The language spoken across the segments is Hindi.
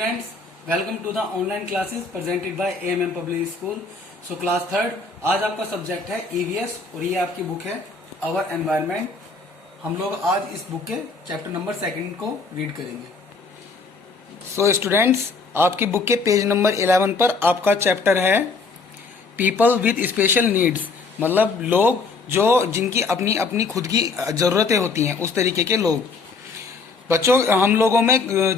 students, welcome to the online classes presented by AMM Public School. So class third, आज आपका सब्जेक्ट है EVS और ये आपकी बुक है Our Environment. हम लोग आज इस बुक के चैप्टर नंबर 2 को रीड करेंगे. So स्टूडेंट्स, आपकी बुक के पेज नंबर 11 पर आपका चैप्टर है पीपल विद स्पेशल नीड्स, मतलब लोग जो जिनकी अपनी अपनी खुद की ज़रूरतें होती हैं, उस तरीके के लोग. बच्चों, हम लोगों में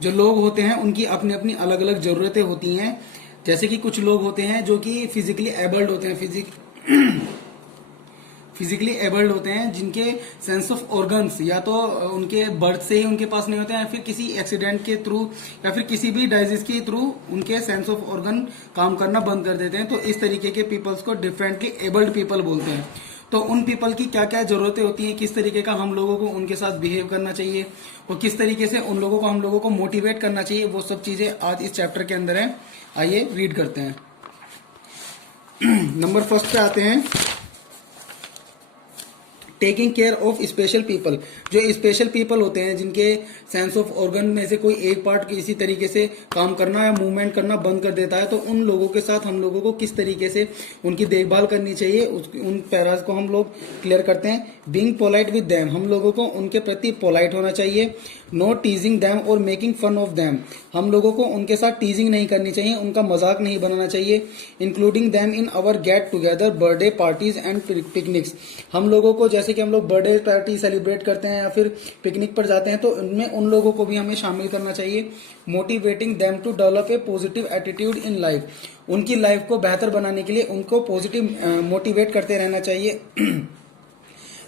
जो लोग होते हैं उनकी अपनी अपनी अलग अलग ज़रूरतें होती हैं. जैसे कि कुछ लोग होते हैं जो कि फिजिकली एबल्ड होते हैं, फिजिकली एबल्ड होते हैं, जिनके सेंस ऑफ ऑर्गन्स या तो उनके बर्थ से ही उनके पास नहीं होते हैं, या फिर किसी एक्सीडेंट के थ्रू या फिर किसी भी डाइजीज के थ्रू उनके सेंस ऑफ ऑर्गन काम करना बंद कर देते हैं. तो इस तरीके के पीपल्स को डिफरेंटली एबल्ड पीपल बोलते हैं. तो उन पीपल की क्या क्या जरूरतें होती हैं, किस तरीके का हम लोगों को उनके साथ बिहेव करना चाहिए और किस तरीके से उन लोगों को हम लोगों को मोटिवेट करना चाहिए, वो सब चीजें आज इस चैप्टर के अंदर है. आइए रीड करते हैं. नंबर फर्स्ट पे आते हैं, taking care of special people. जो स्पेशल पीपल होते हैं जिनके सेंस ऑफ ऑर्गन में से कोई एक पार्ट किसी तरीके से काम करना या मूवमेंट करना बंद कर देता है, तो उन लोगों के साथ हम लोगों को किस तरीके से उनकी देखभाल करनी चाहिए, उन पैराज को हम लोग क्लियर करते हैं. बीइंग पोलाइट विद देम, हम लोगों को उनके प्रति पोलाइट होना चाहिए. नॉट टीजिंग देम और मेकिंग फन ऑफ देम, हम लोगों को उनके साथ टीजिंग नहीं करनी चाहिए, उनका मजाक नहीं बनाना चाहिए. Including them in our get together birthday parties and picnics, हम लोगों को जैसे कि हम लोग बर्थडे पार्टी सेलिब्रेट करते हैं या फिर पिकनिक पर जाते हैं, तो उनमें उन लोगों को भी हमें शामिल करना चाहिए. Motivating them to develop a positive attitude in life, उनकी लाइफ को बेहतर बनाने के लिए उनको पॉजिटिव मोटिवेट करते रहना चाहिए.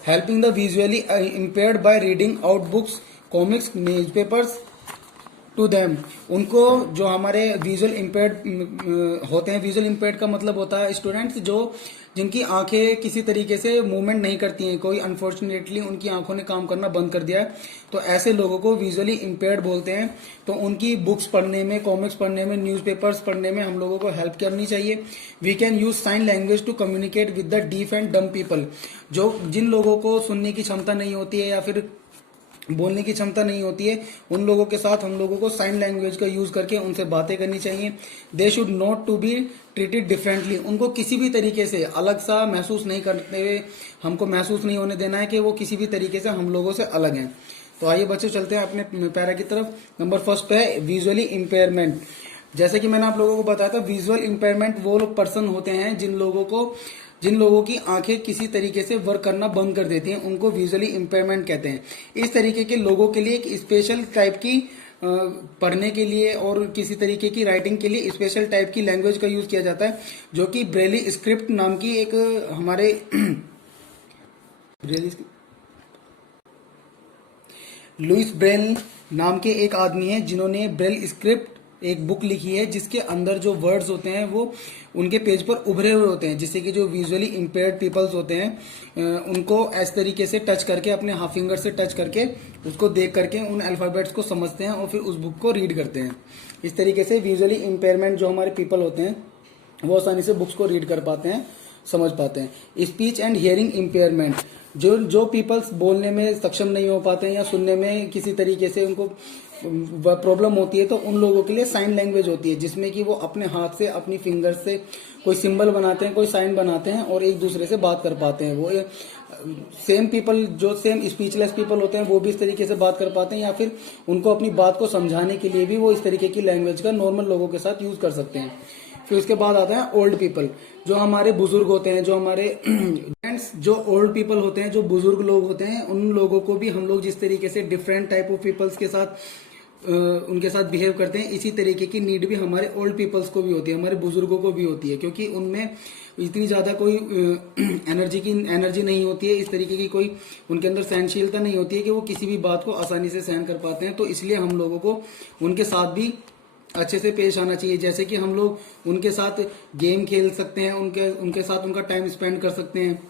Helping the visually impaired by reading out books, comics, newspapers to them, उनको जो हमारे विजुअल इम्पेयर्ड होते हैं, विजुअल इम्पेयर्ड का मतलब होता है स्टूडेंट्स जो जिनकी आंखें किसी तरीके से मूवमेंट नहीं करती हैं, कोई अनफॉर्चुनेटली उनकी आंखों ने काम करना बंद कर दिया है, तो ऐसे लोगों को विजुअली इम्पेयर्ड बोलते हैं. तो उनकी बुक्स पढ़ने में, कॉमिक्स पढ़ने में, न्यूज़पेपर्स पढ़ने में हम लोगों को हेल्प करनी चाहिए. We can use sign language to communicate with the deaf and dumb people, जो जिन लोगों को सुनने की क्षमता नहीं होती है या फिर बोलने की क्षमता नहीं होती है, उन लोगों के साथ हम लोगों को साइन लैंग्वेज का यूज करके उनसे बातें करनी चाहिए. They should not to be treated differently, उनको किसी भी तरीके से अलग सा महसूस नहीं करते हुए, हमको महसूस नहीं होने देना है कि वो किसी भी तरीके से हम लोगों से अलग हैं. तो आइए बच्चों चलते हैं अपने पैरा की तरफ. नंबर फर्स्ट पे है विजुअली इम्पेयरमेंट. जैसे कि मैंने आप लोगों को बताया था, विजुअल इम्पेयरमेंट वो लोग पर्सन होते हैं जिन लोगों की आंखें किसी तरीके से वर्क करना बंद कर देती हैं, उनको विजुअली इम्पेयरमेंट कहते हैं. इस तरीके के लोगों के लिए एक स्पेशल टाइप की पढ़ने के लिए और किसी तरीके की राइटिंग के लिए स्पेशल टाइप की लैंग्वेज का यूज किया जाता है, जो कि ब्रेली स्क्रिप्ट नाम की एक हमारे लुइस ब्रेल नाम के एक आदमी है जिन्होंने ब्रेल स्क्रिप्ट एक बुक लिखी है, जिसके अंदर जो वर्ड्स होते हैं वो उनके पेज पर उभरे हुए होते हैं, जिससे कि जो विजुअली इम्पेयर्ड पीपल्स होते हैं उनको इस तरीके से टच करके, अपने हाफ फिंगर से टच करके, उसको देख करके उन अल्फाबेट्स को समझते हैं और फिर उस बुक को रीड करते हैं. इस तरीके से विजुअली इम्पेयरमेंट जो हमारे पीपल होते हैं वो आसानी से बुक्स को रीड कर पाते हैं, समझ पाते हैं. स्पीच एंड हियरिंग इम्पेयरमेंट, जो पीपल्स बोलने में सक्षम नहीं हो पाते हैं या सुनने में किसी तरीके से उनको प्रॉब्लम होती है, तो उन लोगों के लिए साइन लैंग्वेज होती है, जिसमें कि वो अपने हाथ से, अपनी फिंगर से कोई सिंबल बनाते हैं, कोई साइन बनाते हैं और एक दूसरे से बात कर पाते हैं. वो सेम पीपल, जो सेम स्पीचलेस पीपल होते हैं, वो भी इस तरीके से बात कर पाते हैं, या फिर उनको अपनी बात को समझाने के लिए भी वो इस तरीके की लैंग्वेज का नॉर्मल लोगों के साथ यूज कर सकते हैं. फिर उसके बाद आता है ओल्ड पीपल, जो हमारे बुजुर्ग होते हैं, जो हमारे जो ओल्ड पीपल होते हैं, जो बुजुर्ग लोग होते हैं, उन लोगों को भी हम लोग जिस तरीके से डिफरेंट टाइप ऑफ पीपल्स के साथ उनके साथ बिहेव करते हैं, इसी तरीके की नीड भी हमारे ओल्ड पीपल्स को भी होती है, हमारे बुजुर्गों को भी होती है, क्योंकि उनमें इतनी ज्यादा कोई एनर्जी नहीं होती है, इस तरीके की कोई उनके अंदर सहनशीलता नहीं होती है कि वो किसी भी बात को आसानी से सहन कर पाते हैं. तो इसलिए हम लोगों को उनके साथ भी अच्छे से पेश आना चाहिए. जैसे कि हम लोग उनके साथ गेम खेल सकते हैं, उनके साथ उनका टाइम स्पेंड कर सकते हैं,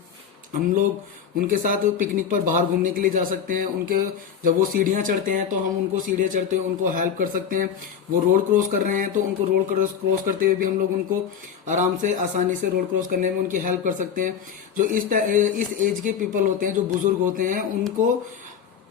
हम लोग उनके साथ पिकनिक पर बाहर घूमने के लिए जा सकते हैं. उनके जब वो सीढ़ियां चढ़ते हैं तो हम उनको सीढ़ियां चढ़ते हुए उनको हेल्प कर सकते हैं. वो रोड क्रॉस कर रहे हैं तो उनको रोड क्रॉस करते हुए भी हम लोग उनको आराम से, आसानी से रोड क्रॉस करने में उनकी हेल्प कर सकते हैं. जो इस एज के पीपल होते हैं, जो बुजुर्ग होते हैं, उनको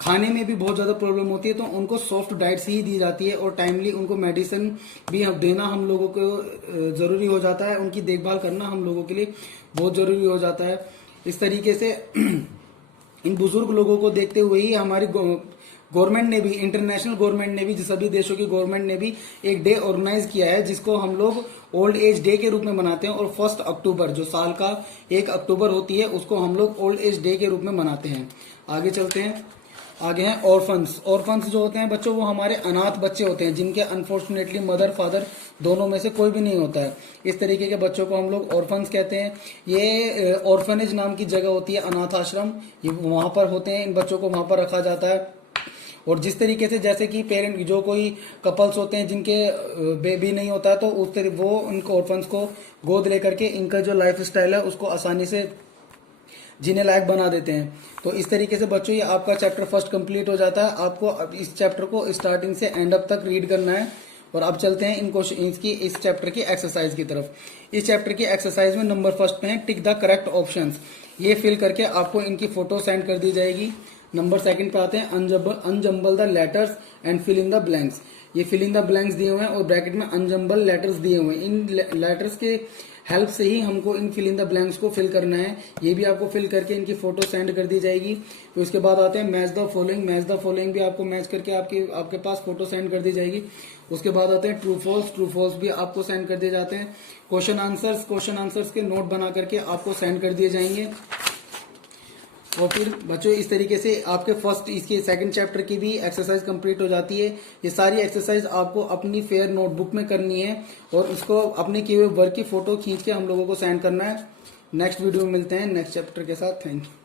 खाने में भी बहुत ज़्यादा प्रॉब्लम होती है, तो उनको सॉफ्ट डाइट्स ही दी जाती है और टाइमली उनको मेडिसिन भी देना हम लोगों को ज़रूरी हो जाता है। उनकी देखभाल करना हम लोगों के लिए बहुत ज़रूरी हो जाता है। इस तरीके से इन बुजुर्ग लोगों को देखते हुए ही हमारी गवर्नमेंट ने भी, इंटरनेशनल गवर्नमेंट ने भी, सभी देशों की गवर्नमेंट ने भी एक डे ऑर्गेनाइज किया है जिसको हम लोग ओल्ड एज डे के रूप में मनाते हैं। और 1 अक्टूबर जो साल का 1 अक्टूबर होती है उसको हम लोग ओल्ड एज डे के रूप में मनाते हैं। आगे चलते हैं। आगे हैं ऑर्फन्स। ऑर्फन्स जो होते हैं बच्चों, वो हमारे अनाथ बच्चे होते हैं जिनके अनफॉर्चुनेटली मदर फादर दोनों में से कोई भी नहीं होता है। इस तरीके के बच्चों को हम लोग ऑर्फन्स कहते हैं। ये ऑर्फनेज नाम की जगह होती है, अनाथ आश्रम, ये वहां पर होते हैं। इन बच्चों को वहां पर रखा जाता है। और जिस तरीके से जैसे कि पेरेंट जो कोई कपल्स होते हैं जिनके बेबी नहीं होता है, तो उस तरीके वो उनको ऑर्फन्स को गोद लेकर के इनका जो लाइफ स्टाइल है उसको आसानी से जीने लायक बना देते हैं। तो इस तरीके से बच्चों ये आपका चैप्टर फर्स्ट कंप्लीट हो जाता है। आपको अब इस चैप्टर को स्टार्टिंग से एंड अप तक रीड करना है। और अब चलते हैं इन क्वेश्चन इस चैप्टर की एक्सरसाइज की तरफ। इस चैप्टर की एक्सरसाइज में नंबर फर्स्ट पे है टिक द करेक्ट ऑप्शंस। ये फिल करके आपको इनकी फोटो सेंड कर दी जाएगी। नंबर सेकंड पे आते हैं unjumble the letters and fill in the blanks. ये फिल इन द ब्लैंक्स दिए हुए हैं और ब्रैकेट में अनजम्बल लेटर्स दिए हुए हैं। इन लेटर्स के हेल्प से ही हमको इन फिल इन द ब्लैंक्स को फिल करना है। ये भी आपको फिल करके इनकी फोटो सेंड कर दी जाएगी। तो इसके बाद आते हैं match the following. Match the following भी आपको मैच करके आपके पास फोटो सेंड कर दी जाएगी। उसके बाद आते हैं ट्रू फॉल्स। ट्रू फॉल्स भी आपको सेंड कर दिए जाते हैं। क्वेश्चन आंसर्स के नोट बना करके आपको सेंड कर दिए जाएंगे। और फिर बच्चों इस तरीके से आपके इसके सेकंड चैप्टर की भी एक्सरसाइज कंप्लीट हो जाती है। ये सारी एक्सरसाइज आपको अपनी फेयर नोटबुक में करनी है और उसको अपने किए हुए वर्क की फोटो खींच के हम लोगों को सेंड करना है। नेक्स्ट वीडियो में मिलते हैं नेक्स्ट चैप्टर के साथ। Thank you.